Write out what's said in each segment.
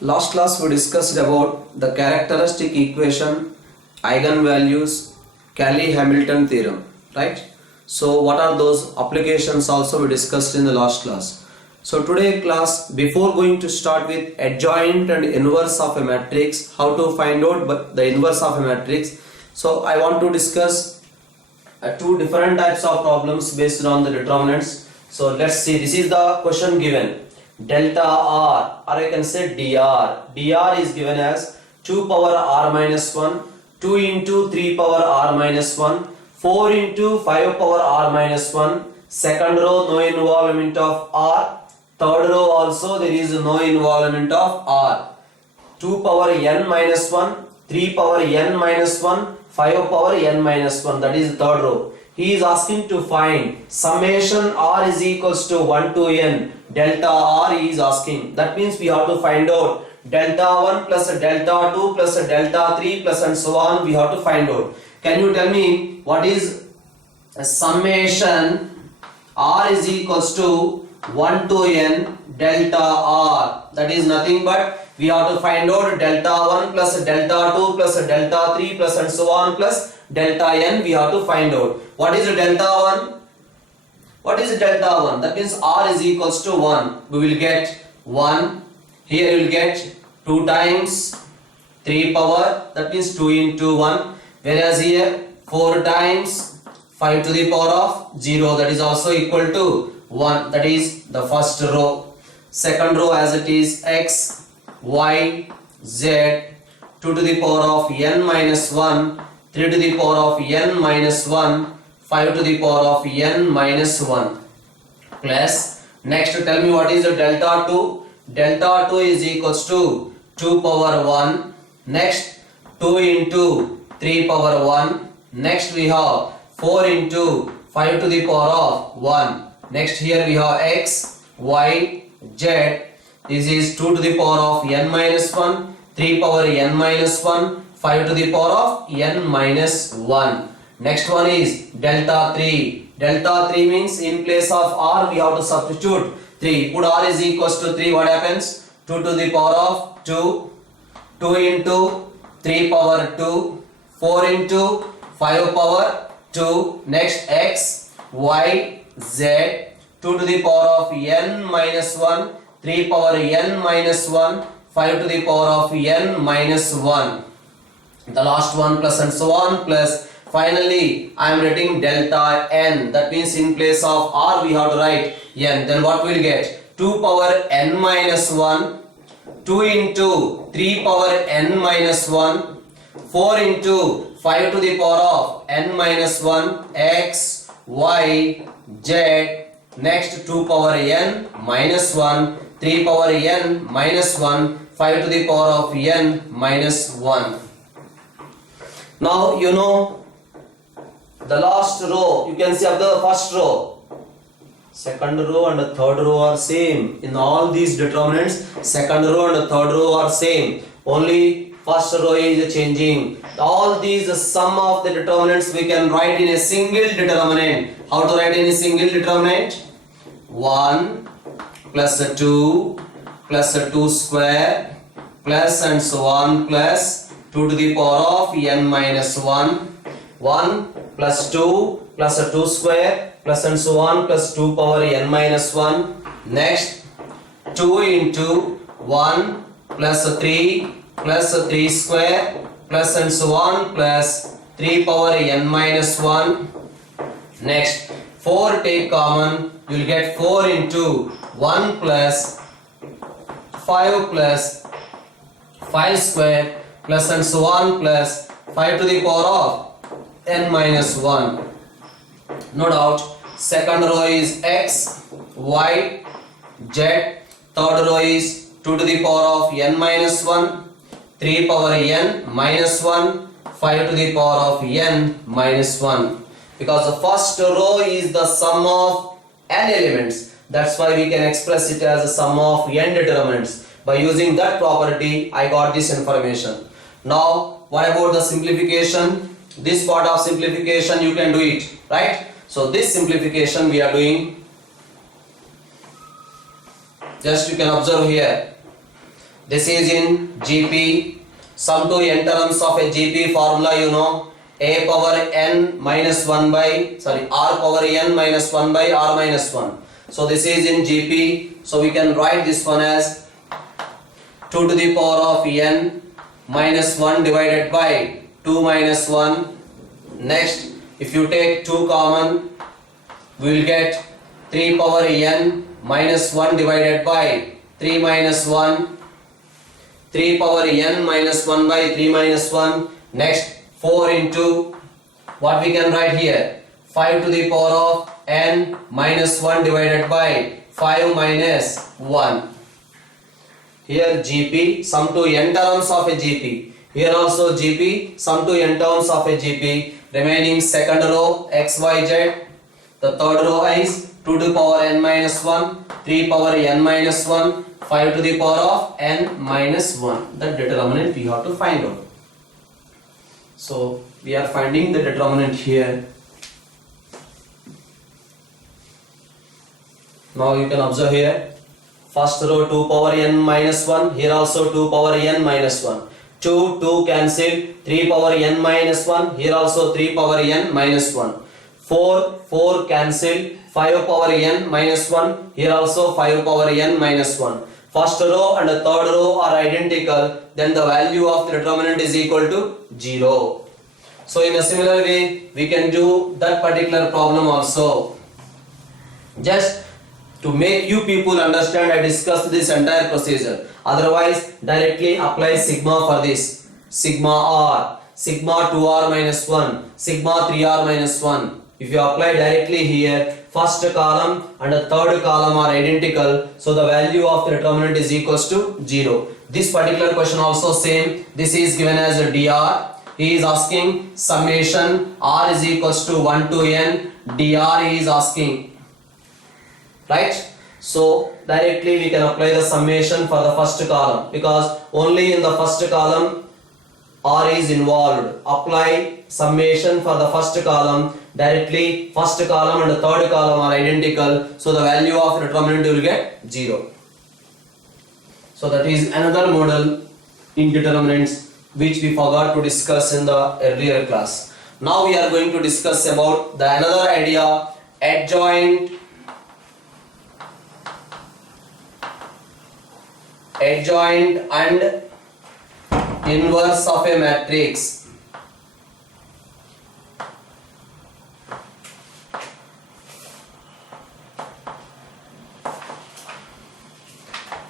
Last class we discussed about the characteristic equation, eigenvalues, Cayley-Hamilton theorem, right? So what are those applications also we discussed in the last class. So today class, before going to start with adjoint and inverse of a matrix, how to find out the inverse of a matrix. So I want to discuss two different types of problems based on the determinants. So let's see, this is the question given. Delta R, or I can say dr. dr is given as 2 power r minus 1, 2 into 3 power r minus 1, 4 into 5 power r minus 1. Second row, no involvement of r. Third row also there is no involvement of r. 2 power n minus 1, 3 power n minus 1, 5 power n minus 1, that is the third row. He is asking to find summation r is equals to 1 to n. Delta r he is asking. That means we have to find out delta 1 plus delta 2 plus delta 3 plus and so on we have to find out. Can you tell me what is summation r is equals to 1 to n delta r? That is nothing but we have to find out delta 1 plus delta 2 plus delta 3 plus and so on plus delta n we have to find out. What is delta 1? What is delta 1? That means r is equals to 1. We will get 1. Here you will get 2 times 3 power, that means 2 into 1. Whereas here 4 times 5 to the power of 0, that is also equal to 1. That is the first row. Second row as it is x, y, z, 2 to the power of n minus 1, 3 to the power of n minus 1, 5 to the power of n minus 1 plus, next tell me what is the delta 2. Delta 2 is equals to 2 power 1, next 2 into 3 power 1, next we have 4 into 5 to the power of 1, next here we have x, y, z, this is 2 to the power of n minus 1, 3 power n minus 1, 5 to the power of n minus 1. Next one is delta 3. Delta 3 means in place of r we have to substitute 3. Put r is equals to 3, what happens? 2 to the power of 2, 2 into 3 power 2, 4 into 5 power 2, next x, y, z, 2 to the power of n minus 1, 3 power n minus 1, 5 to the power of n minus 1. The last one plus and so on plus finally I am writing delta n. That means in place of r we have to write n. Then what we will get? 2 power n minus 1, 2 into 3 power n minus 1, 4 into 5 to the power of n minus 1, x, y, z, next 2 power n minus 1, 3 power n minus 1, 5 to the power of n minus 1. Now you know the last row, you can see of the first row, second row and the third row are same. In all these determinants, second row and the third row are same. Only first row is changing. All these sum of the determinants we can write in a single determinant. How to write in a single determinant? 1 plus 2 plus 2 square plus and so on plus 2 to the power of n minus 1, 1 plus 2 plus 2 square plus and so on plus 2 power n minus 1, next 2 into 1 plus 3 plus 3 square plus and so on plus 3 power n minus 1, next 4 take common, you will get 4 into 1 plus 5 plus 5 square plus and so on plus 5 to the power of n minus 1. No doubt. Second row is x, y, z. Third row is 2 to the power of n minus 1, 3 power n minus 1, 5 to the power of n minus 1. Because the first row is the sum of n elements. That's why we can express it as a sum of n determinants. By using that property, I got this information. Now, what about the simplification? This part of simplification you can do it, right? So this simplification we are doing. Just you can observe here. This is in GP. Sum to n terms of a GP formula, you know, a power n minus 1 by, sorry, r power n minus 1 by r minus 1. So this is in GP. So we can write this one as 2 to the power of n minus 1 divided by 2 minus 1. Next, if you take 2 common, we will get 3 power n minus 1 divided by 3 minus 1. 3 power n minus 1 by 3 minus 1. Next, 4 into what we can write here, 5 to the power of n minus 1 divided by 5 minus 1. Here GP, sum to n terms of a GP. Here also GP, sum to n terms of a GP. Remaining second row XYZ. The third row is 2 to the power n minus 1, 3 power n minus 1, 5 to the power of n minus 1. The determinant we have to find out. So we are finding the determinant here. Now you can observe here. First row 2 power n minus 1. Here also 2 power n minus 1. 2 cancel. 3 power n minus 1. Here also 3 power n minus 1. 4 cancel. 5 power n minus 1. Here also 5 power n minus 1. First row and the third row are identical. Then the value of the determinant is equal to 0. So in a similar way, we can do that particular problem also. Just to make you people understand, I discussed this entire procedure. Otherwise, directly apply sigma for this. Sigma r, sigma 2r minus 1, sigma 3r minus 1. If you apply directly here, first column and the third column are identical. So the value of the determinant is equals to 0. This particular question also same. This is given as a dr. He is asking summation r is equals to 1 to n. Dr he is asking. Right? So directly we can apply the summation for the first column, because only in the first column r is involved. Apply summation for the first column. Directly first column and the third column are identical. So the value of determinant will get 0. So that is another model in determinants which we forgot to discuss in the earlier class. Now we are going to discuss about the another idea, adjoint and inverse of a matrix.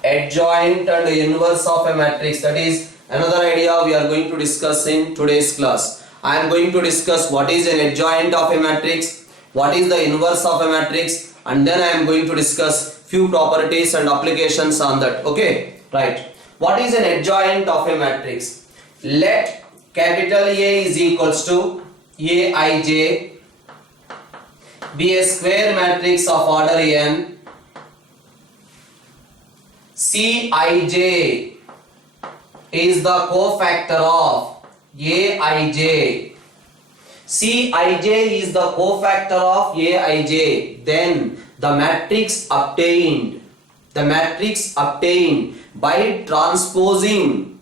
Adjoint and inverse of a matrix, that is another idea we are going to discuss in today's class. I am going to discuss what is an adjoint of a matrix, what is the inverse of a matrix, and then I am going to discuss few properties and applications on that. Okay, right. What is an adjoint of a matrix? Let capital A is equals to Aij be a square matrix of order n. Cij is the cofactor of Aij. Cij is the cofactor of Aij. Then the matrix obtained by transposing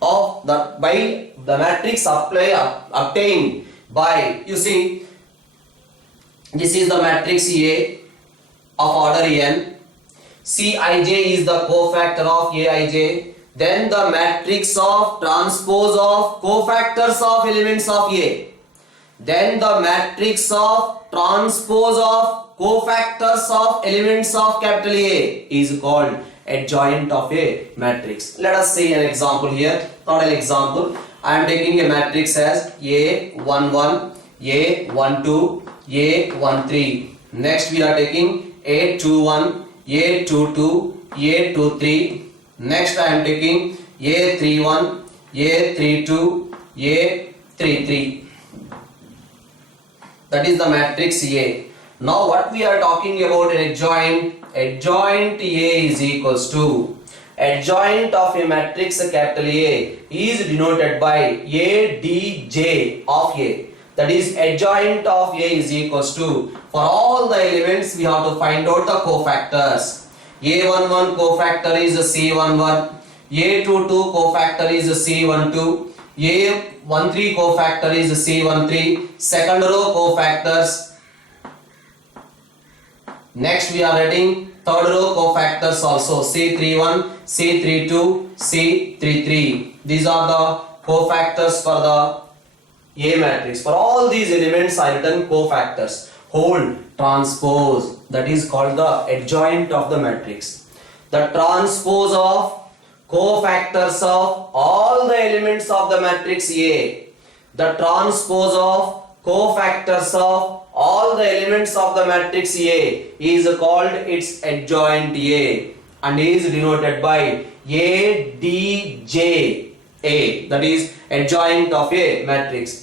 of the matrix obtained by, you see, this is the matrix A of order n. Cij is the cofactor of Aij. Then the matrix of transpose of cofactors of elements of A. Then the matrix of transpose of cofactors of elements of capital A is called adjoint of a matrix. Let us see an example here. Not an example. I am taking a matrix as A11, A12, A13. Next we are taking A21, A22, A23. Next I am taking A31, A32, A33. That is the matrix A. Now what we are talking about an adjoint. Adjoint A is equals to, adjoint of a matrix capital A is denoted by Adj of A. That is adjoint of A is equals to, for all the elements we have to find out the cofactors. A11 cofactor is C11, A22 cofactor is C12, A13 cofactor is C13, second row cofactors. Next we are writing third row cofactors also, C31, C32, C33. These are the cofactors for the A matrix. For all these elements I written cofactors. Whole transpose, that is called the adjoint of the matrix. The transpose of cofactors of all the elements of the matrix A. The transpose of cofactors of all the elements of the matrix A is called its adjoint A and is denoted by ADJ A, that is adjoint of a matrix.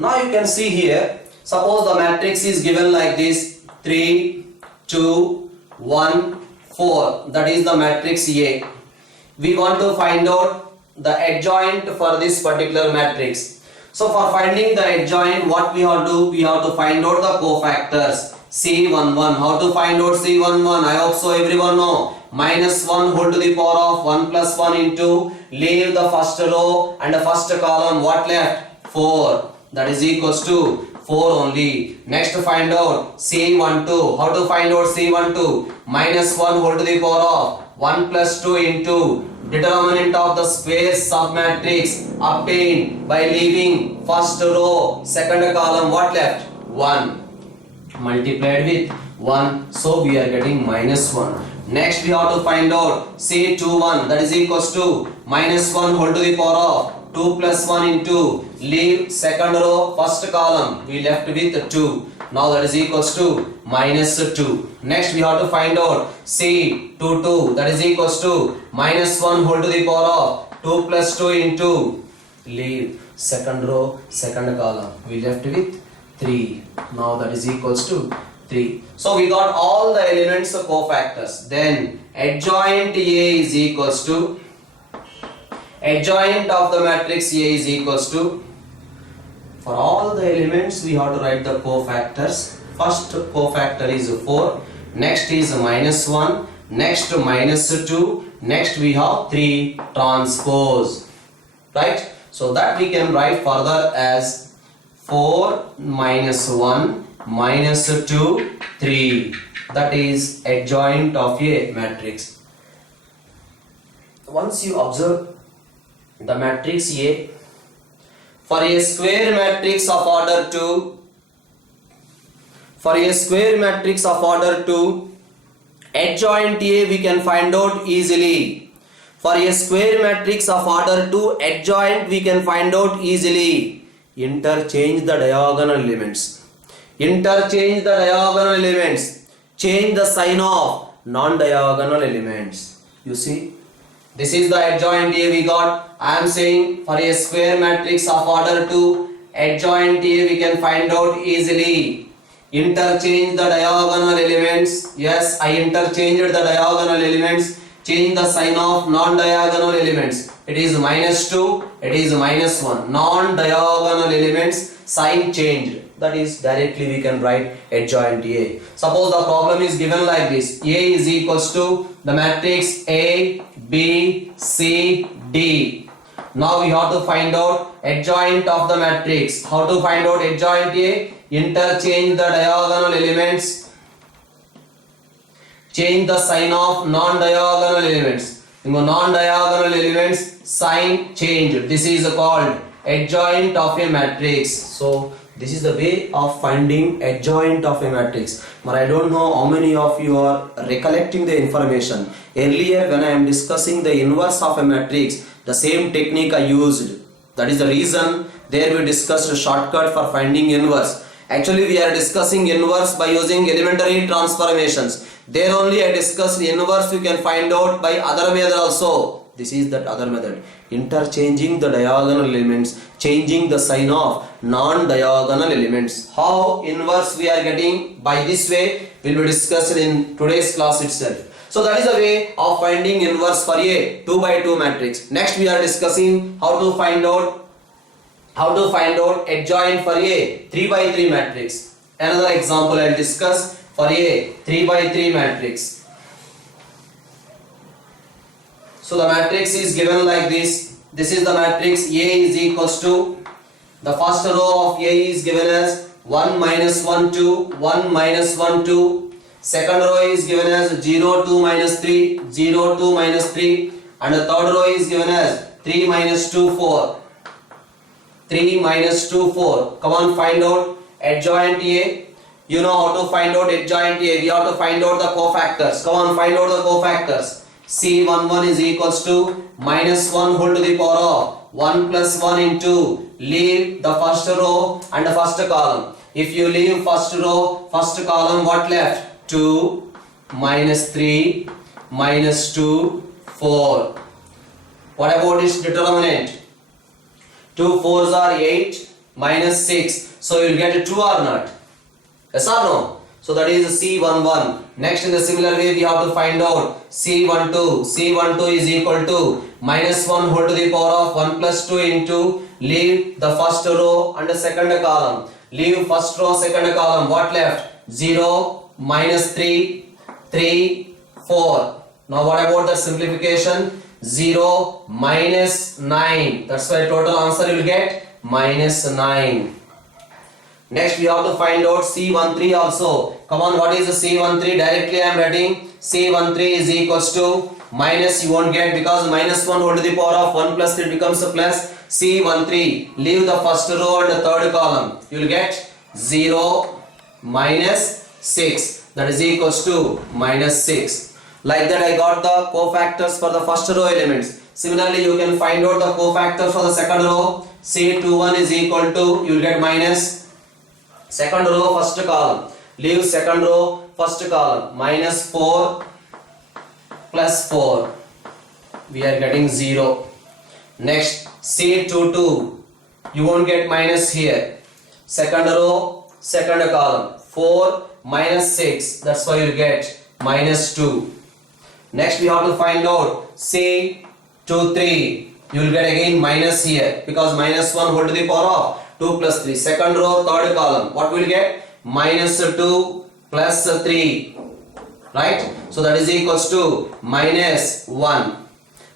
Now you can see here, suppose the matrix is given like this, 3, 2, 1, 4, that is the matrix A. We want to find out the adjoint for this particular matrix. So for finding the adjoint, what we have to do? We have to find out the cofactors. C11. How to find out C11? I hope so everyone know. Minus 1 whole to the power of 1 plus 1 into, leave the first row and the first column, what left? 4. That is equals to 4 only. Next find out C12. How to find out C12? Minus 1 whole to the power of 1 plus 2 into determinant of the square submatrix obtained by leaving first row, second column, what left? 1. Multiplied with 1. So we are getting minus 1. Next we have to find out C21, that is equals to minus 1 whole to the power of 2 plus 1 into, leave second row, first column, we left with 2. Now that is equals to minus 2. Next we have to find out C22, that is equals to minus 1 whole to the power of 2 plus 2 into, leave second row, second column, we left with 3. Now that is equals to 3. So we got all the elements of cofactors. Then adjoint A is equals to, adjoint of the matrix A is equals to, for all the elements we have to write the cofactors. First cofactor is 4, next is minus 1, next minus 2, next we have 3 transpose, right? So that we can write further as 4 minus 1 minus 2, 3. That is adjoint of a matrix. Once you observe the matrix A, for a square matrix of order 2, for a square matrix of order 2, adjoint A we can find out easily. For a square matrix of order 2, adjoint we can find out easily. Interchange the diagonal elements. Interchange the diagonal elements. Change the sign of non-diagonal elements. You see, this is the adjoint A we got. I am saying for a square matrix of order 2, adjoint A we can find out easily. Interchange the diagonal elements. Yes, I interchanged the diagonal elements. Change the sign of non-diagonal elements. It is minus 2, it is minus 1. Non-diagonal elements, sign changed. That is directly we can write adjoint A. Suppose the problem is given like this. A is equals to the matrix A, B, C, D. Now we have to find out adjoint of the matrix. How to find out adjoint A? Interchange the diagonal elements. Change the sign of non-diagonal elements. Non-diagonal elements, sign changed. This is called adjoint of a matrix. So this is the way of finding adjoint of a matrix. But I don't know how many of you are recollecting the information. Earlier when I am discussing the inverse of a matrix, the same technique I used. That is the reason there we discussed a shortcut for finding inverse. Actually we are discussing inverse by using elementary transformations. There only I discussed inverse you can find out by other method also. This is that other method. Interchanging the diagonal elements, changing the sign of non-diagonal elements. How inverse we are getting? By this way will be discussed in today's class itself. So that is a way of finding inverse for a 2 by 2 matrix. Next we are discussing how to find out adjoint for a 3 by 3 matrix. Another example I will discuss. For A, 3 by 3 matrix. So the matrix is given like this. This is the matrix. A is equals to, the first row of A is given as 1 minus 1 2, 1 minus 1 2. Second row is given as 0 2 minus 3, 0 2 minus 3, and the third row is given as 3 minus 2 4. 3 minus 2 4. Come on, find out adjoint A. You know how to find out adjoint A. We have to find out the cofactors. Come on, find out the cofactors. C11 is equals to minus 1 whole to the power of 1 plus 1 into, leave the first row and the first column. If you leave first row, first column, what left? 2 minus 3 minus 2 4. What about its determinant? 2 4s are 8 minus 6. So you will get a 2 or not? Yes or no? So that is C11. Next, in the similar way, we have to find out C12. C12 is equal to minus 1 whole to the power of 1 plus 2 into, leave the first row and the second column. Leave first row, second column. What left? 0 minus 3, 3, 4. Now what about the simplification? 0 minus 9. That's why total answer you will get minus 9. Next we have to find out C13 also. Come on, what is the C13? Directly I am writing C13 is equals to minus, you won't get because minus 1 whole to the power of 1 plus 3 becomes a plus. C13, leave the first row and the third column. You will get 0 minus 6. That is equals to minus 6. Like that I got the cofactors for the first row elements. Similarly, you can find out the cofactors for the second row. C21 is equal to, you will get minus second row first column. Leave second row first column. Minus 4 plus 4. We are getting 0. Next C22. You won't get minus here. Second row second column. 4 minus 6. That's why you get minus 2. Next we have to find out C23. You will get again minus here because minus 1 whole to the power of 2 plus 3. Second row third column. What will get? Minus 2 plus 3. Right? So that is equals to minus 1.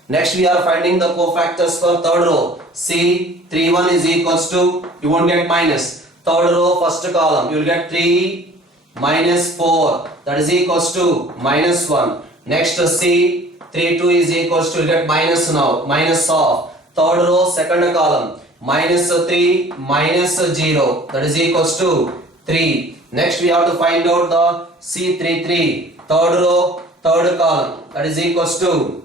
Next we are finding the cofactors for third row. C31 is equals to, you won't get minus. Third row first column. You will get 3 minus 4. That is equals to minus 1. Next C32 is equals to, you get minus now. Minus of. Third row second column. Minus 3 minus 0. That is equals to 3. Next we have to find out the C33. Third row third column. That is equals to,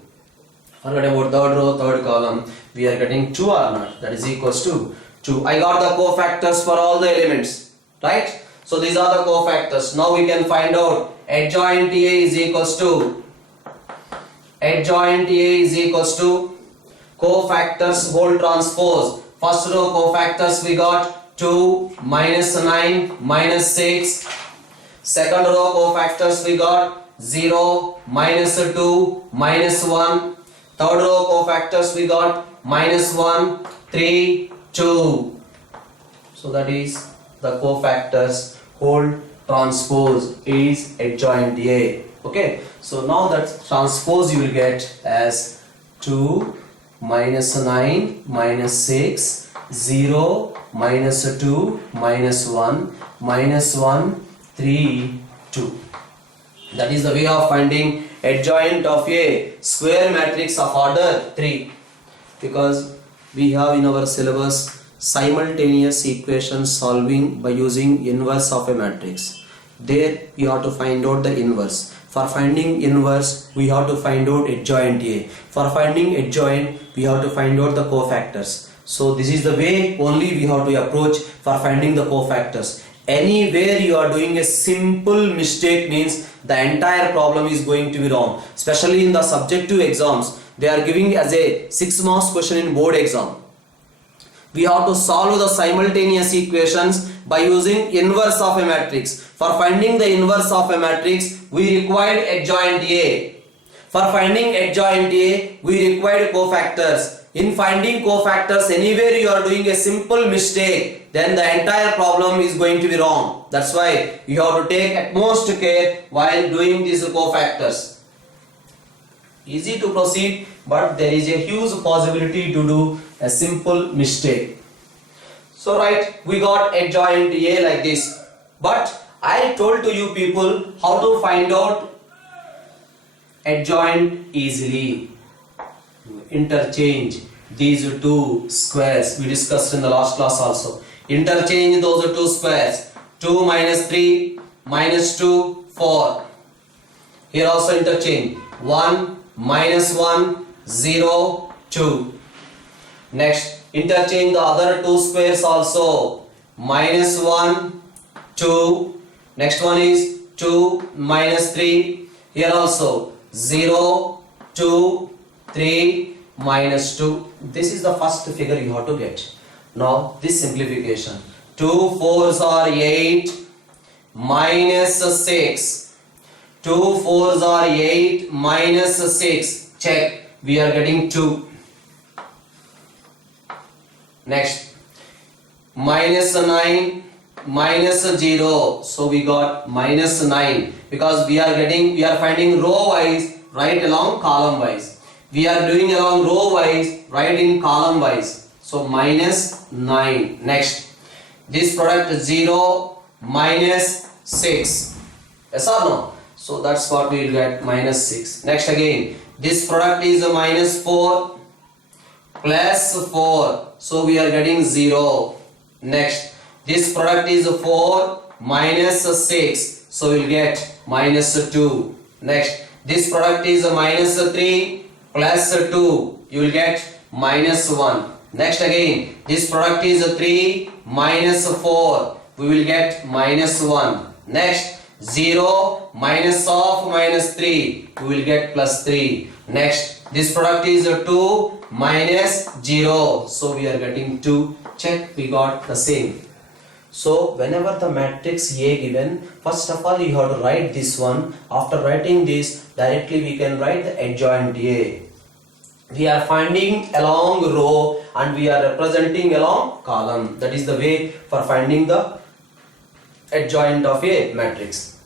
forget about third row third column. We are getting 2 or not? That is equals to 2. I got the cofactors for all the elements. Right? So these are the cofactors. Now we can find out adjoint A is equals to, adjoint A is equals to cofactors whole transpose. First row cofactors we got 2 minus 9 minus 6. Second row cofactors we got 0 minus 2 minus 1. Third row cofactors we got minus 1 3 2. So that is the cofactors whole transpose is adjoint A. Okay, so now that transpose you will get as 2 minus 9 minus 6 0 minus 2 minus 1 minus 1 3 2. That is the way of finding adjoint of a square matrix of order 3, because we have in our syllabus simultaneous equation solving by using inverse of a matrix. There you have to find out the inverse. For finding inverse, we have to find out adjoint A. For finding adjoint, we have to find out the cofactors. So this is the way only we have to approach for finding the cofactors. Anywhere you are doing a simple mistake means the entire problem is going to be wrong. Especially in the subjective exams, they are giving as a 6 marks question in board exam. We have to solve the simultaneous equations by using inverse of a matrix. For finding the inverse of a matrix, we required adjoint A. For finding adjoint A, we required cofactors. in finding cofactors, anywhere you are doing a simple mistake, then the entire problem is going to be wrong. That's why you have to take utmost care while doing these cofactors. Easy to proceed, but there is a huge possibility to do a simple mistake. So right, we got adjoint A like this, but I told to you people how to find out adjoint easily. Interchange these two squares, we discussed in the last class also. Interchange those two squares. 2 minus 3 minus 2 4. Here also interchange 1 minus 1 0 2. Next interchange the other two squares also. Minus 1 2. Next one is 2 minus 3. Here also 0 2 3 minus 2. This is the first figure you have to get. Now this simplification. 2 4s are 8 minus 6. 2 4s are 8 minus 6. Check. We are getting 2. Next. Minus 9 minus 0. So we got minus 9 because we are finding row wise, right along column wise. We are doing along row wise, right in column wise. So minus 9. Next, this product 0 minus 6. Yes or no? So that's what we will get, minus 6. Next again, this product is a minus 4 plus 4. So we are getting 0. Next, this product is 4 minus 6. So we will get minus 2. Next, this product is a minus 3 plus 2, you will get minus 1. Next again, this product is 3 minus 4, we will get minus 1. Next, 0 minus of minus 3, we will get plus 3. Next, this product is 2 minus 0, so we are getting 2. Check, we got the same. So whenever the matrix A given, first of all you have to write this one. After writing this, directly we can write the adjoint A. We are finding along row and we are representing along column. That is the way for finding the adjoint of a matrix.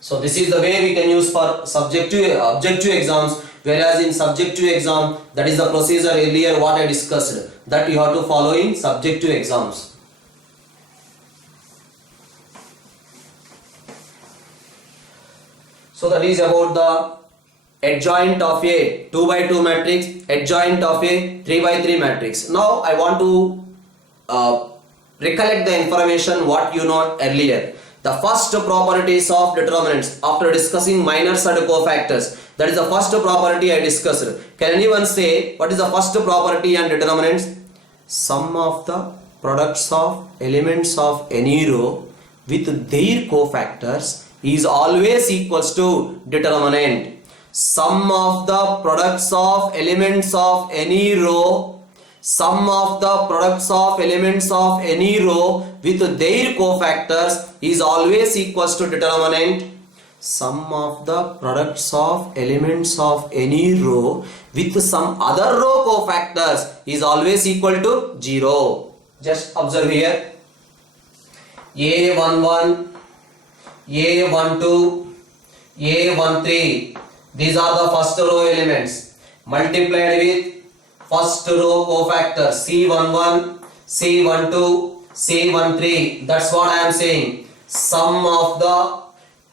So this is the way we can use for objective exams, whereas in subjective exam, that is the procedure earlier what I discussed, that you have to follow in subjective exams. So that is about the adjoint of a 2 by 2 matrix, adjoint of a 3 by 3 matrix. Now I want to recollect the information what you know earlier. The first properties of determinants after discussing minors and cofactors. That is the first property I discussed. Can anyone say what is the first property and determinants? Sum of the products of elements of any row with their cofactors is always equals to determinant. Sum of the products of elements of any row, sum of the products of elements of any row with their cofactors is always equals to determinant. Sum of the products of elements of any row with some other row cofactors is always equal to 0. Just observe here. A11, A12, A13. These are the first row elements multiplied with first row cofactor C11, C12, C13. That's what I am saying. Sum of the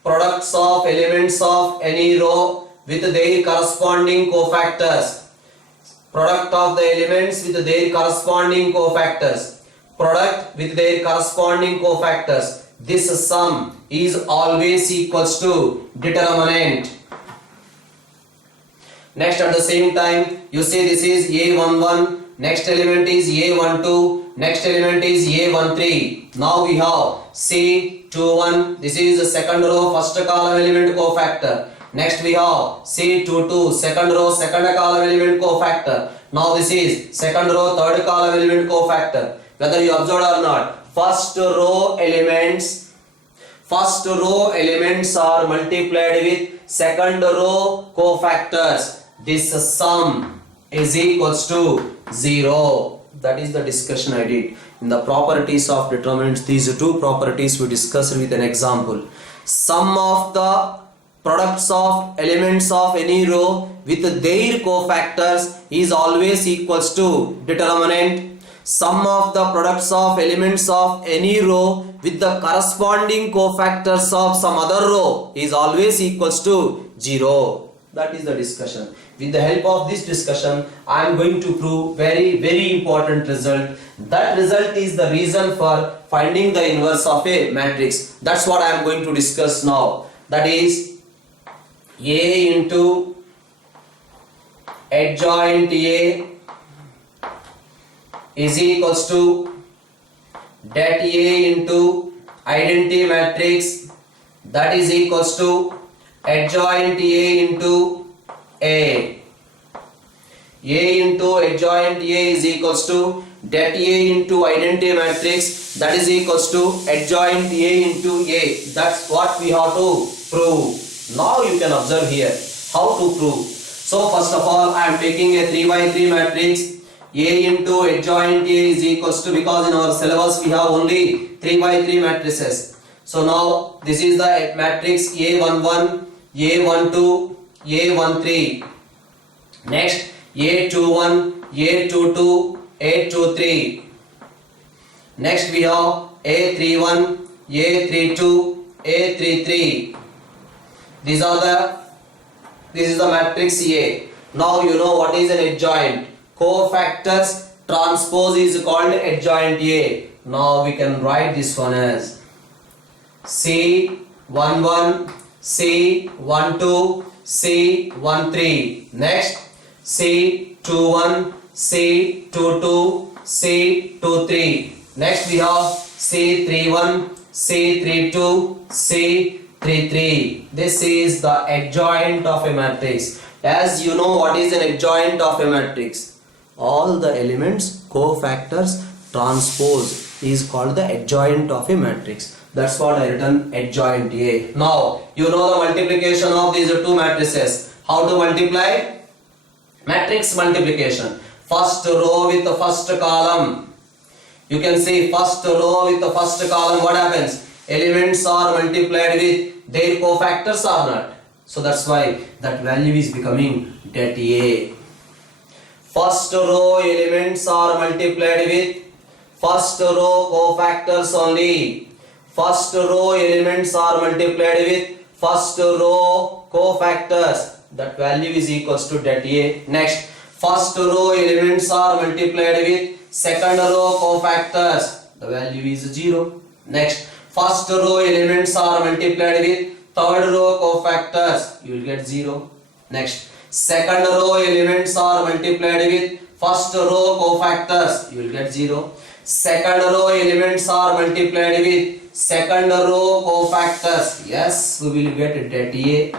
products of elements of any row with their corresponding cofactors. Product of the elements with their corresponding cofactors. Product with their corresponding cofactors. This sum is always equals to determinant. Next, at the same time, you see this is A11, next element is A12, next element is A13. Now we have C21, this is the second row, first column element cofactor. Next we have C22, second row, second column element cofactor. Now this is second row, third column element cofactor. Whether you observed or not, first row elements are multiplied with second row cofactors. This sum is equals to 0. That is the discussion I did. In the properties of determinants, these two properties we discussed with an example. Sum of the products of elements of any row with their cofactors is always equals to determinant. Sum of the products of elements of any row with the corresponding cofactors of some other row is always equals to 0. That is the discussion. With the help of this discussion, I am going to prove very important result. That result is the reason for finding the inverse of a matrix. That's what I am going to discuss now. That is A into adjoint A is equals to det A into identity matrix, that is equals to adjoint A into A. A into adjoint A is equals to det A into identity matrix, that is equals to adjoint A into A. That's what we have to prove. Now you can observe here how to prove. So first of all, I am taking a 3 by 3 matrix. A into adjoint A is equals to, because in our syllabus we have only 3 by 3 matrices. So now this is the matrix A11, A12, A13. Next A21, A22, A23. Next we have A31, A32, A33. This is the matrix A. Now you know what is an adjoint. Cofactors transpose is called adjoint A. Now we can write this one as C11, C12, C13. Next C21, C22, C23. Next we have C31, C32, C33. This is the adjoint of a matrix. As you know what is an adjoint of a matrix. All the elements, cofactors, transpose is called the adjoint of a matrix. That's what I written adjoint A. Now you know the multiplication of these two matrices. How to multiply? Matrix multiplication. First row with the first column. You can see first row with the first column. What happens? Elements are multiplied with their cofactors or not. So that's why that value is becoming det A. First row elements are multiplied with first row cofactors only. First row elements are multiplied with first row cofactors. That value is equals to det A. Next, first row elements are multiplied with second row cofactors. The value is 0. Next, first row elements are multiplied with third row cofactors. You will get 0. Next, second row elements are multiplied with first row cofactors. You will get 0. Second row elements are multiplied with second row cofactors. Yes, we will get det A.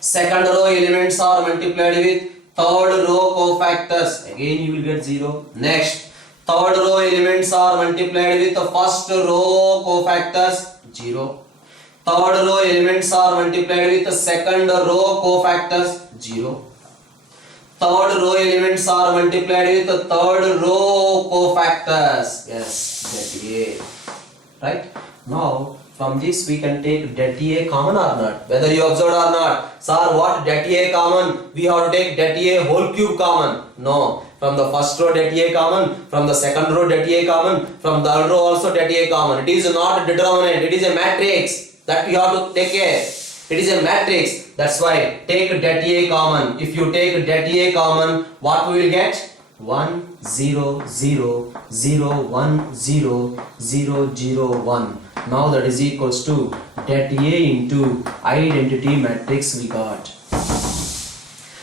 Second row elements are multiplied with third row cofactors. Again you will get 0. Next, third row elements are multiplied with the first row cofactors. 0. Third row elements are multiplied with the second row cofactors. 0. Third row elements are multiplied with the third row cofactors. Yes, det A. Right? Now from this we can take det A common or not. Whether you observed or not. Sir, what det A common? We have to take det A whole cube common. No. From the first row det A common. From the second row det A common. From the third row also det A common. It is not a determinant. It is a matrix. That we have to take care. It is a matrix. That's why take det A common. If you take det A common, what we will get? 1 0 0 0 1 0 0 0 1. Now that is equals to det A into identity matrix we got.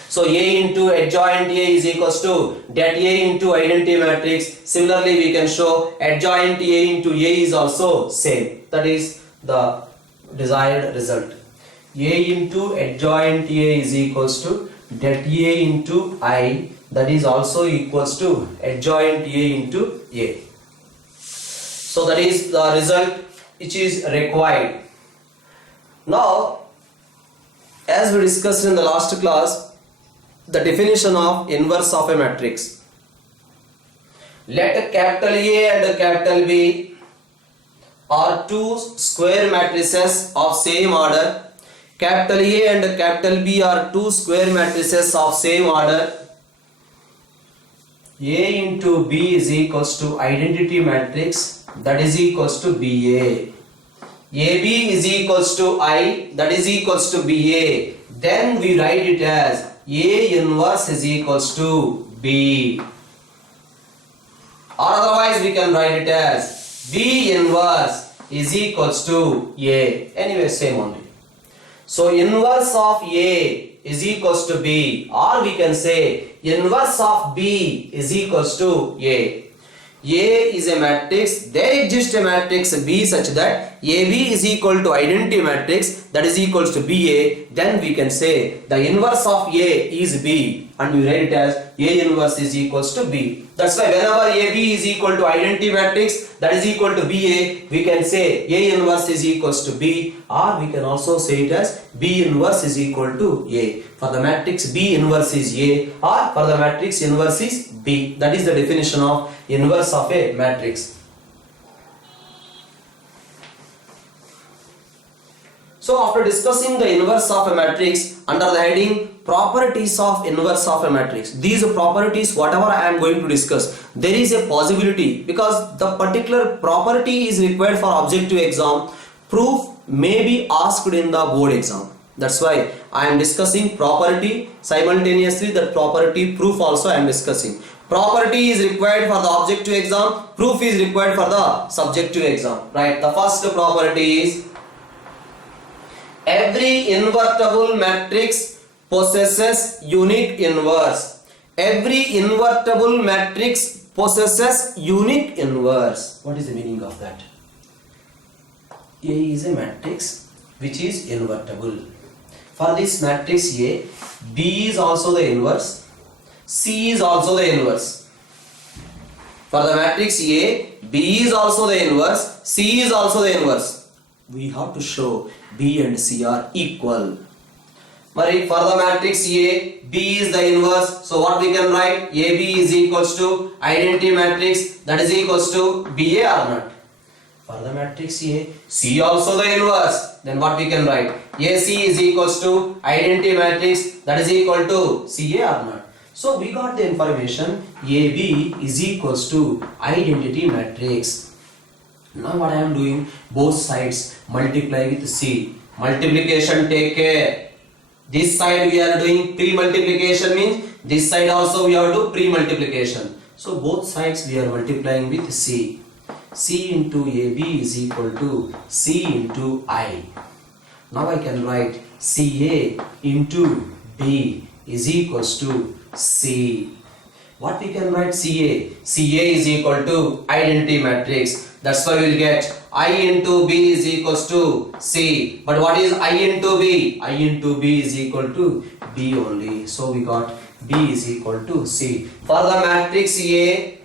So A into adjoint A is equals to det A into identity matrix. Similarly we can show adjoint A into A is also same. That is the desired result. A into adjoint A is equals to det A into I, that is also equals to adjoint A into A. So that is the result which is required. Now as we discussed in the last class, the definition of inverse of a matrix. Let capital A and capital B are two square matrices of same order. Capital A and capital B are two square matrices of same order. A into B is equals to identity matrix, that is equals to BA. AB is equals to I, that is equals to BA. Then we write it as A inverse is equals to B. Or otherwise we can write it as B inverse is equals to A. Anyway, same only. So inverse of A is equals to B, or we can say inverse of B is equals to A. A is a matrix, there exists a matrix B such that AB is equal to identity matrix, that is equals to BA. Then we can say the inverse of A is B, and we write it as A inverse is equals to B. That's why whenever AB is equal to identity matrix, that is equal to BA, we can say A inverse is equals to B, or we can also say it as B inverse is equal to A. For the matrix B inverse is A, or for the matrix inverse is B. That is the definition of inverse of a matrix. So after discussing the inverse of a matrix under the heading properties of inverse of a matrix, these properties whatever I am going to discuss, there is a possibility, because the particular property is required for objective exam, proof may be asked in the board exam. That's why I am discussing property, simultaneously that property proof also I am discussing. Property is required for the objective exam, proof is required for the subjective exam. Right, the first property is every invertible matrix possesses unique inverse. Every invertible matrix possesses unique inverse. What is the meaning of that? A is a matrix which is invertible. For this matrix A, B is also the inverse, C is also the inverse. For the matrix A, B is also the inverse, C is also the inverse. We have to show B and C are equal. For the matrix A, B is the inverse. So what we can write? AB is equals to identity matrix, that is equals to BA or not. For the matrix A, C also the inverse. Then what we can write? AC is equals to identity matrix, that is equal to CA or not. So we got the information AB is equals to identity matrix. Now what I am doing? Both sides multiply with C. Multiplication, take care. This side we are doing pre-multiplication, means this side also we have to pre-multiplication. So both sides we are multiplying with C. C into AB is equal to C into I. Now I can write CA into B is equals to C. What we can write? CA. CA is equal to identity matrix. That's why we will get I into B is equals to C. But what is I into B? I into B is equal to B only. So we got B is equal to C. For the matrix A,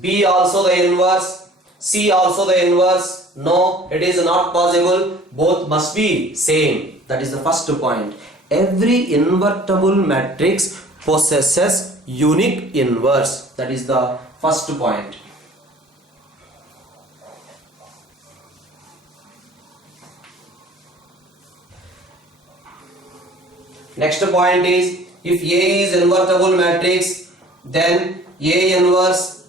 B also the inverse, C also the inverse. No, it is not possible. Both must be same. That is the first point. Every invertible matrix possesses unique inverse. That is the first point. Next point is, if A is invertible matrix, then A inverse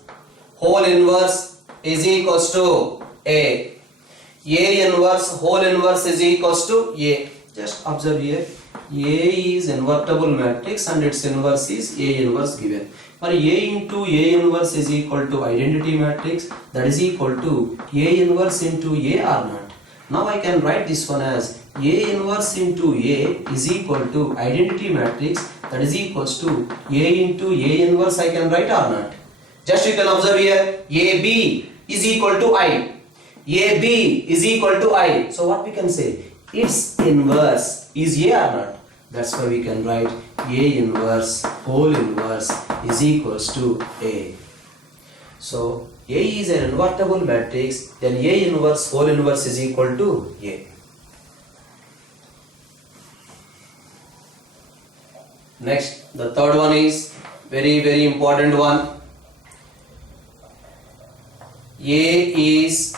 whole inverse is equals to A. A inverse whole inverse is equals to A. Just observe here, A is invertible matrix and its inverse is A inverse given. For A into A inverse is equal to identity matrix, that is equal to A inverse into A or not. Now I can write this one as A inverse into A is equal to identity matrix, that is equals to A into A inverse I can write or not. Just you can observe here, AB is equal to I. AB is equal to I. So what we can say? Its inverse is A or not. That's why we can write A inverse whole inverse is equals to A. So A is an invertible matrix, then A inverse whole inverse is equal to A. Next, the third one is very important one. A is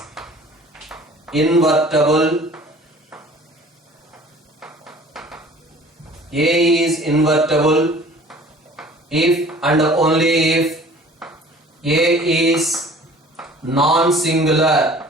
invertible. A is invertible if and only if A is non-singular.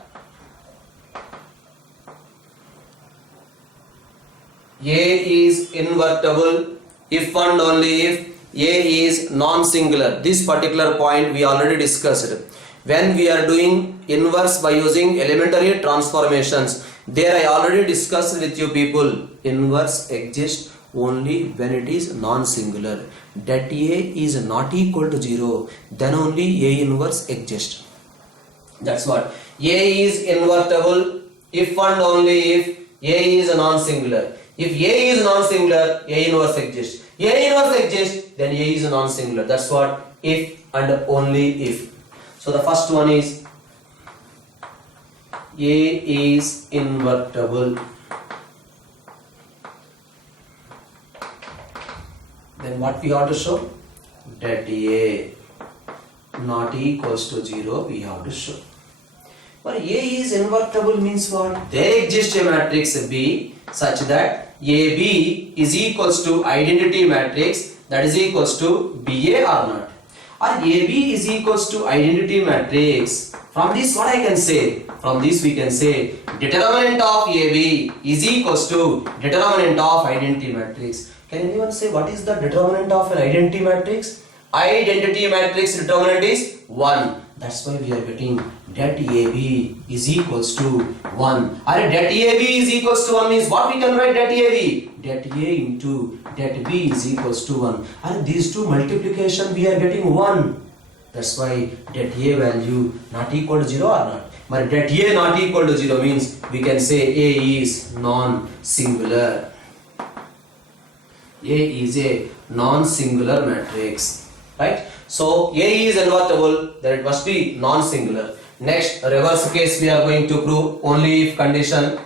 A is invertible if and only if A is non-singular. This particular point we already discussed. When we are doing inverse by using elementary transformations, there I already discussed with you people. Inverse exists only when it is non-singular. That A is not equal to 0, then only A inverse exists. That's what. A is invertible if and only if A is non-singular. If A is non-singular, A inverse exists. A inverse exists, then A is non-singular. That's what. If and only if. So the first one is A is invertible. Then what we have to show? That A not equals to 0 we have to show. But A is invertible means what? There exists a matrix B such that AB is equals to identity matrix that is equals to BA or not. Or AB is equals to identity matrix. From this what I can say? From this we can say determinant of AB is equals to determinant of identity matrix. Can anyone say what is the determinant of an identity matrix? Identity matrix determinant is 1. That's why we are getting that AB is equals to 1. That AB is equals to 1 means what we can write that AB? That A into that B is equals to 1. And these two multiplication we are getting 1. That's why that A value not equal to 0 or not. But that A not equal to 0 means we can say A is non-singular. A is a non-singular matrix, right? So A is invertible, then it must be non-singular. Next, reverse case we are going to prove only if condition.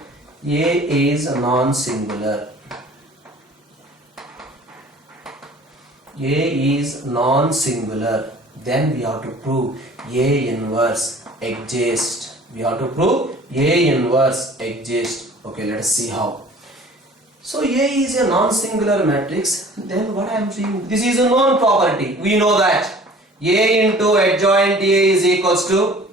A is non-singular. A is non-singular. Then we have to prove A inverse exists. We have to prove A inverse exists. Okay, let us see how. So A is a non-singular matrix. Then what I am saying? This is a known property. We know that A into adjoint A is equals to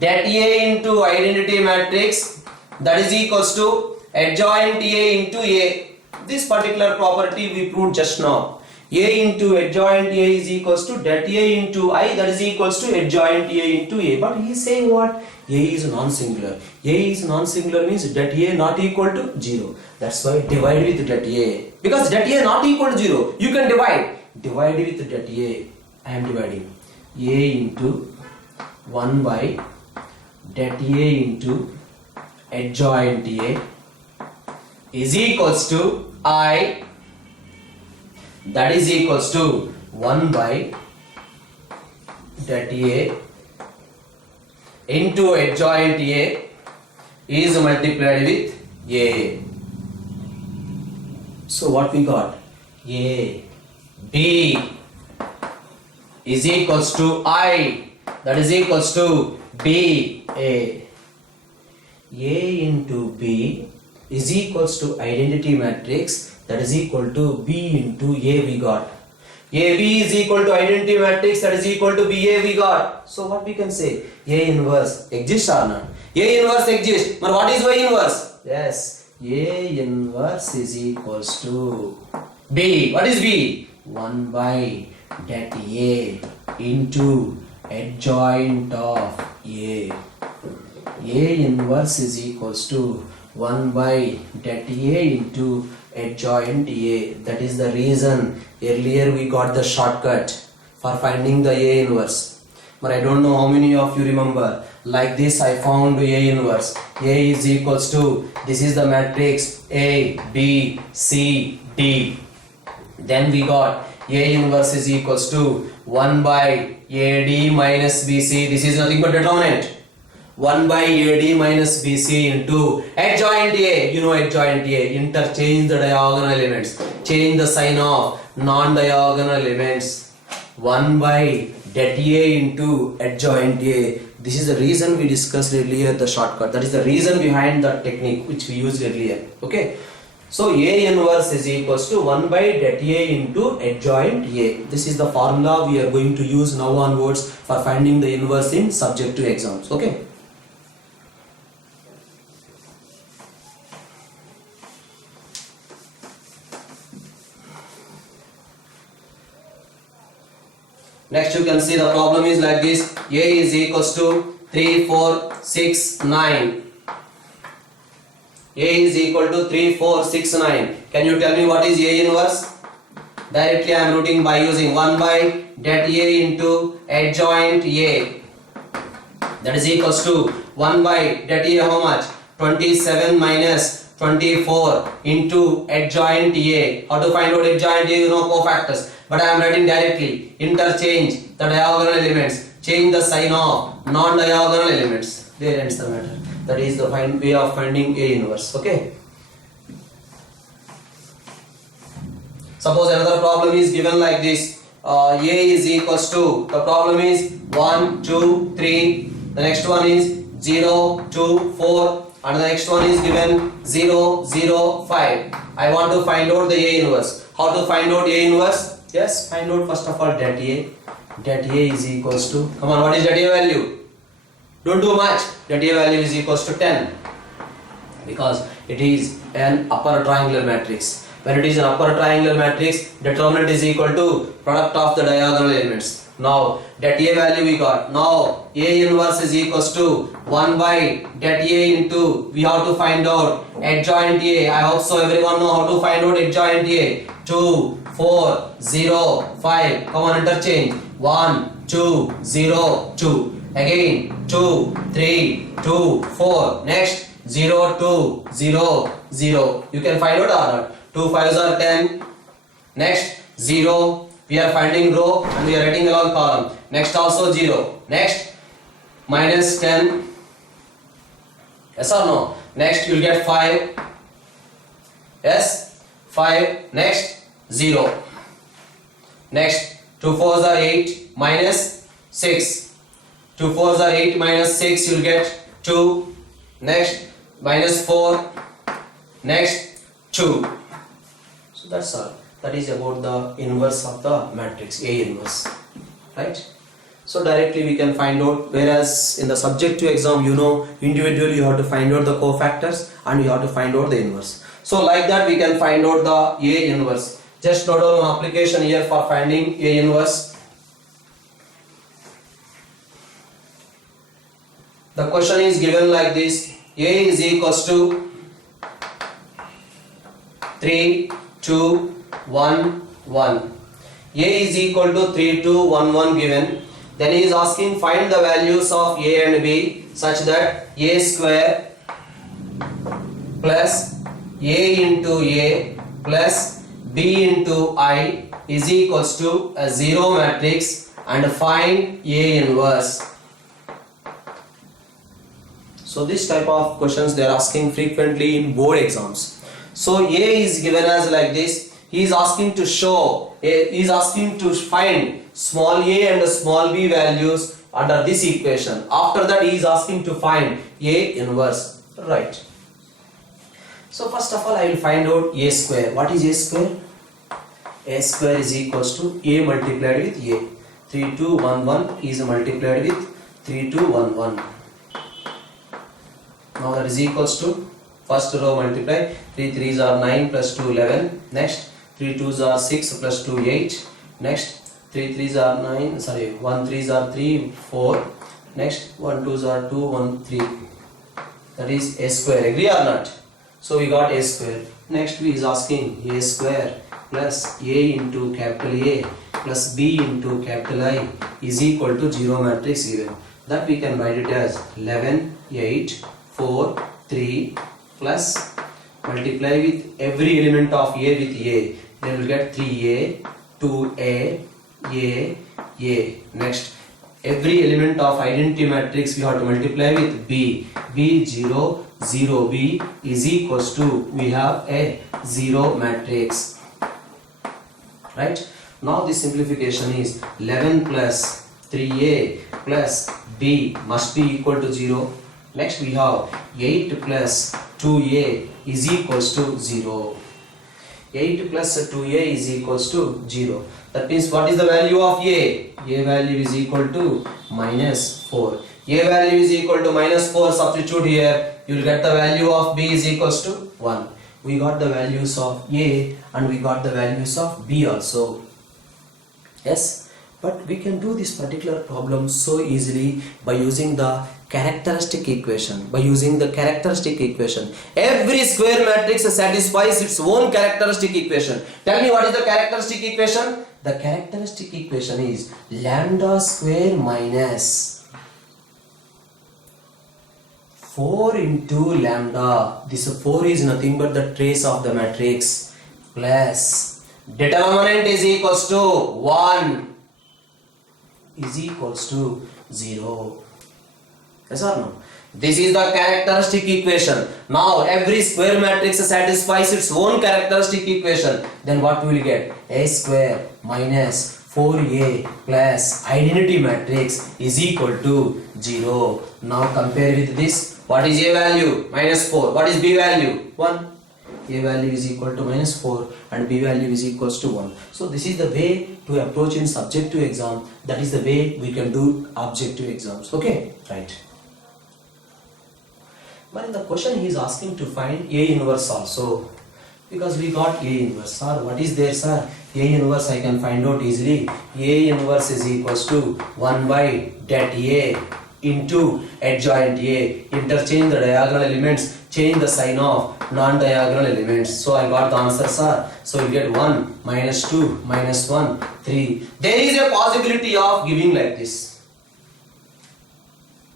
that A into identity matrix that is equals to adjoint A into A. This particular property we proved just now. A into adjoint A is equals to that A into I that is equals to adjoint A into A. But he is saying what? A is non-singular. A is non-singular means that A not equal to 0. That's why divide with that A. Because that A not equal to 0, you can divide. Divide with that A. I am dividing. A into 1 by that A into adjoint A is equals to I that is equals to 1 by that A into adjoint A is multiplied with A. So what we got? A B is equals to I that is equals to B A. A into B is equals to identity matrix that is equal to B into A we got. AB is equal to identity matrix that is equal to BA we got. So what we can say? A inverse exists or not? A inverse exists. But what is Y inverse? Yes. A inverse is equals to B. What is B? 1 by that A into adjoint of A. A inverse is equals to 1 by that A into adjoint A. That is the reason earlier we got the shortcut for finding the A inverse. But I don't know how many of you remember. Like this I found A inverse. A is equals to, this is the matrix A, B, C, D. Then we got A inverse is equals to 1 by AD minus BC. This is nothing but determinant. 1 by AD minus BC into adjoint A. You know adjoint A. Interchange the diagonal elements. Change the sign of non-diagonal elements. 1 by det A into adjoint A. This is the reason we discussed earlier, the shortcut. That is the reason behind the technique which we used earlier. Okay. So A inverse is equals to 1 by det A into adjoint A. This is the formula we are going to use now onwards for finding the inverse in subjective exams. Okay. Next you can see the problem is like this. A is equals to 3, 4, 6, 9. A is equal to 3, 4, 6, 9. Can you tell me what is A inverse? Directly I am rooting by using 1 by det A into adjoint A. That is equals to 1 by det A how much? 27 minus 24 into adjoint A. How to find out adjoint A? You know cofactors. But I am writing directly. Interchange the diagonal elements. Change the sign of non-diagonal elements. There ends the matter. That is the way of finding A inverse. Okay. Suppose another problem is given like this. A is equals to, the problem is 1, 2, 3. The next one is 0, 2, 4. And the next one is given 0, 0, 5. I want to find out the A inverse. How to find out A inverse? Yes, find out first of all det A. Det A is equals to, come on, what is det A value? Don't do much. Det A value is equals to 10 because it is an upper triangular matrix. When it is an upper triangular matrix, determinant is equal to product of the diagonal elements. Now det A value we got. Now A inverse is equals to 1 by det A into, we have to find out adjoint A. I hope so everyone know how to find out adjoint A. 2, 4, 0, 5. Come on, interchange. 1, 2, 0, 2. Again 2, 3, 2, 4. Next 0, 2, 0, 0. You can find out or not. 2 5s are 10. Next 0. We are finding row and we are writing along column. Next also 0. Next minus 10. Yes or no? Next you will get 5. Yes, 5. Next 0. Next 2 4s are 8 minus 6. 2 4s are 8 minus 6, you will get 2. Next minus 4. Next 2. So that's all. That is about the inverse of the matrix, A inverse. Right? So directly we can find out, whereas in the subjective exam, you know, individually you have to find out the cofactors and you have to find out the inverse. So like that we can find out the A inverse. Just note down an application here for finding A inverse. The question is given like this. A is equals to 3, 2, 1, 1. A is equal to 3, 2, 1, 1 given. Then he is asking find the values of A and B such that A square plus A into A plus B into I is equals to a 0 matrix and find A inverse. So this type of questions they are asking frequently in board exams. So A is given as like this. He is asking to show, he is asking to find small a and small b values under this equation. After that he is asking to find A inverse. Right. So first of all I will find out A square. What is A square? A square is equals to A multiplied with A. 3, 2, 1, 1 is multiplied with 3, 2, 1, 1. Now that is equals to first row multiply 3 3s are 9 plus 2 11. Next 3 2s are 6 plus 2 8. Next 3 3s are 9, sorry 1 3s are 3 4. Next 1 2s are 2 1 3. That is A square. Agree or not? So we got A square. Next we is asking A square plus A into capital A plus B into capital I is equal to 0 matrix given. That we can write it as 11 8 4 3 plus multiply with every element of A with A. Then we will get 3A 2A A. Next every element of identity matrix we have to multiply with b. b 0 0 b is equals to, we have a 0 matrix, right? Now this simplification is 11 plus 3a plus b must be equal to 0. Next we have 8 plus 2a is equals to 0. 8 plus 2a is equals to 0. That means what is the value of a? A value is equal to minus 4. A value is equal to minus 4. Substitute here. You will get the value of b is equals to 1. We got the values of a and we got the values of b also. Yes, but we can do this particular problem so easily by using the characteristic equation. Every square matrix satisfies its own characteristic equation. Tell me, what is the characteristic equation? The characteristic equation is lambda square minus 4 into lambda. This 4 is nothing but the trace of the matrix, plus determinant is equals to 1 is equals to 0. Yes or no? This is the characteristic equation. Now every square matrix satisfies its own characteristic equation. Then what we will get? A square minus 4a plus identity matrix is equal to 0. Now compare with this. What is a value? Minus 4. What is b value? 1. A value is equal to minus 4 and b value is equals to 1. So this is the way to approach in subjective exam. That is the way we can do objective exams. Okay, right. But in the question he is asking to find A inverse also, because we got A inverse. Sir, what is there, sir? A inverse I can find out easily. A inverse is equals to 1 by det A into adjoint A. Interchange the diagonal elements, change the sign of non-diagonal elements. So I got the answer, sir. So you get 1 minus 2 minus 1 3. There is a possibility of giving like this.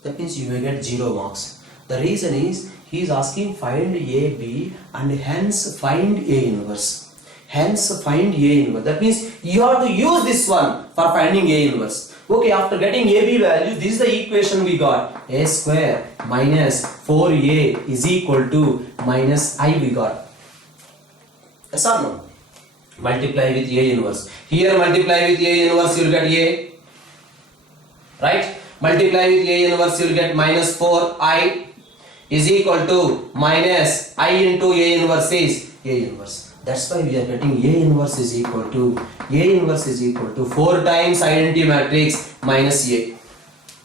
That means you may get 0 marks. The reason is he is asking find A, B and hence find A inverse. Hence find A inverse. That means you have to use this one for finding A inverse. Okay, after getting A, B value, this is the equation we got. A square minus 4A is equal to minus I we got. Yes or no? Multiply with A inverse. Here multiply with A inverse, you will get A. Right? Multiply with A inverse, you will get minus 4I is equal to minus I into A inverse is A inverse. That's why we are getting A inverse is equal to 4 times identity matrix minus A.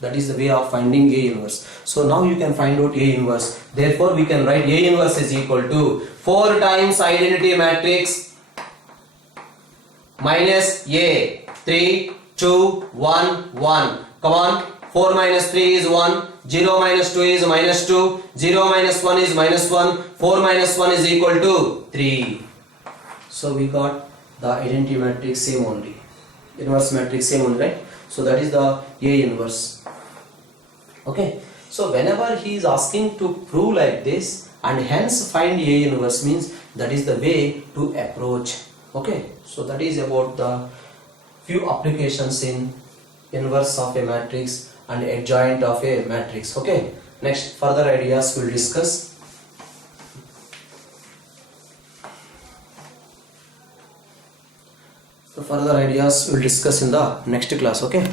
That is the way of finding A inverse. So now you can find out A inverse. Therefore we can write A inverse is equal to 4 times identity matrix minus A. 3, 2, 1, 1. Come on. 4 minus 3 is 1. 0 minus 2 is minus 2. 0 minus 1 is minus 1. 4 minus 1 is equal to 3. So we got the identity matrix same only. Inverse matrix same only, right? So that is the A inverse. Okay. So whenever he is asking to prove like this and hence find A inverse, means that is the way to approach. Okay. So that is about the few applications in inverse of a matrix and adjoint of a matrix. Okay, next further ideas we'll discuss. So further ideas we'll discuss in the next class. Okay.